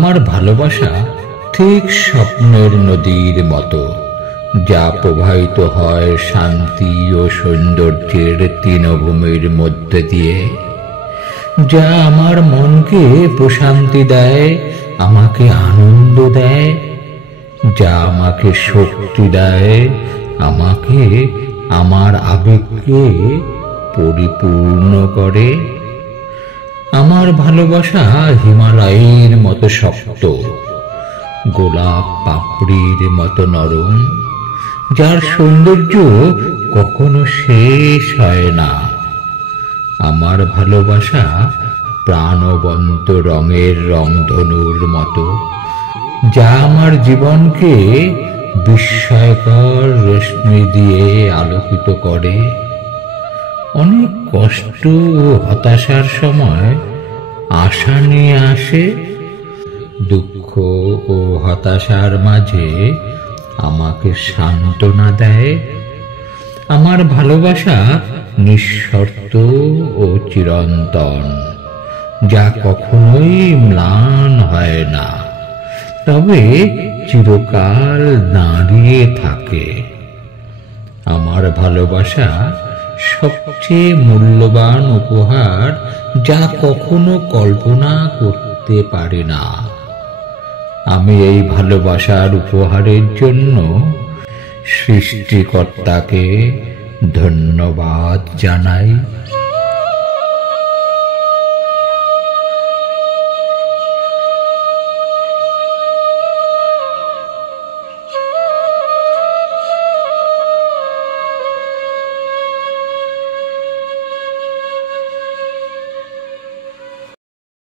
আমার ভালোবাসা ঠিক স্বপ্নের নদীর মতো, যা প্রবাহিত হয় শান্তি ও সৌন্দর্যের তৃণভূমির মধ্যে দিয়ে, যা আমার মনকে প্রশান্তি দেয়, আমাকে আনন্দ দেয়, যা আমাকে শক্তি দেয়, আমাকে আমার আবেগকে পরিপূর্ণ করে। আমার ভালোবাসা হিমালয়ের মতো শক্ত, গোলাপ পাপড়ির মতো নরম, যার সৌন্দর্য কখনো শেষ হয় না। আমার ভালোবাসা প্রাণবন্ত রঙের রংধনুর মতো, যা আমার জীবনকে বিস্ময়কর রশ্মি দিয়ে আলোকিত করে। অনেক কষ্ট ও হতাশার সময় আশা নিয়ে আসে, দুঃখ ও হতাশার মাঝে আমাকে সান্ত্বনা দেয়। আমার ভালোবাসা নিঃশর্ত ও চিরন্তন, যা কখনোই ম্লান হয় না, তবে চিরকাল দাঁড়িয়ে থাকে। আমার ভালোবাসা সবচেয়ে মূল্যবান উপহার, যা কখনো কল্পনা করতে পারি না। আমি এই ভালোবাসার উপহারের জন্য সৃষ্টিকর্তাকে ধন্যবাদ জানাই।